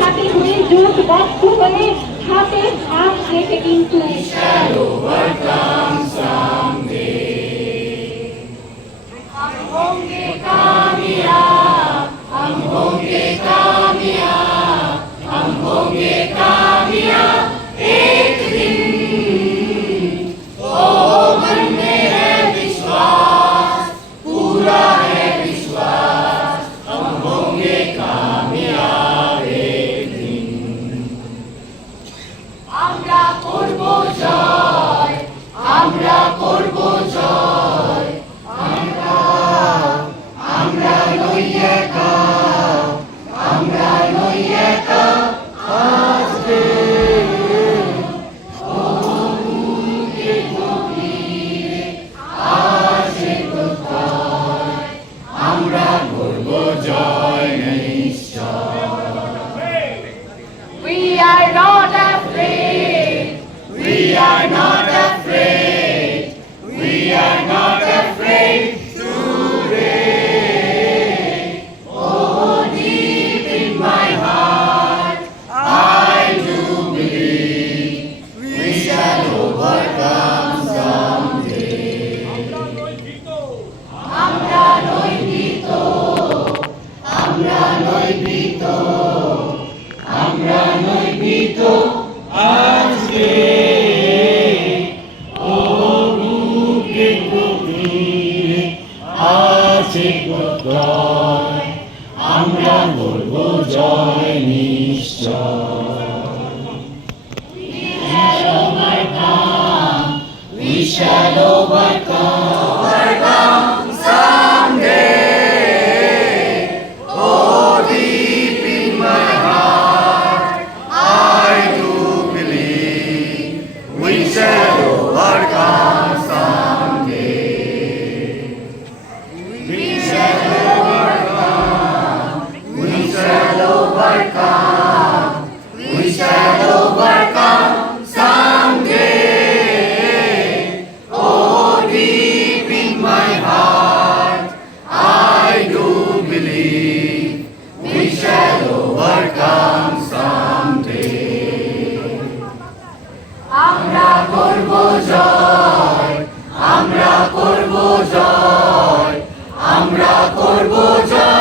সাথে হয়ে জোটবদ্ধ হয়ে হাতে হাত রেখে কিন্তু আমরা করব জয়, আমরা করব জয়, আমরা নই একা, আমরা নই একা আজকে আমরা করব জয় নিশ্চয়। We are not afraid. We are not afraid. We are not afraid today. Oh, deep in my heart, I do believe we shall overcome someday. আমরা নই ভীত, আমরা নই ভীত, আমরা নই ভীত আজকে ও বুকে গভীরে আছে প্রত্যয়, আমরা করব জয় নিশ্চয়। We shall overcome someday. Oh, deep in my heart, I do believe we shall overcome someday. We shall overcome. We shall overcome. We shall overcome someday. Oh, deep in my heart, I do believe we shall overcome someday. আমরা করব জয়, আমরা করব জয়, আমরা করব জয়।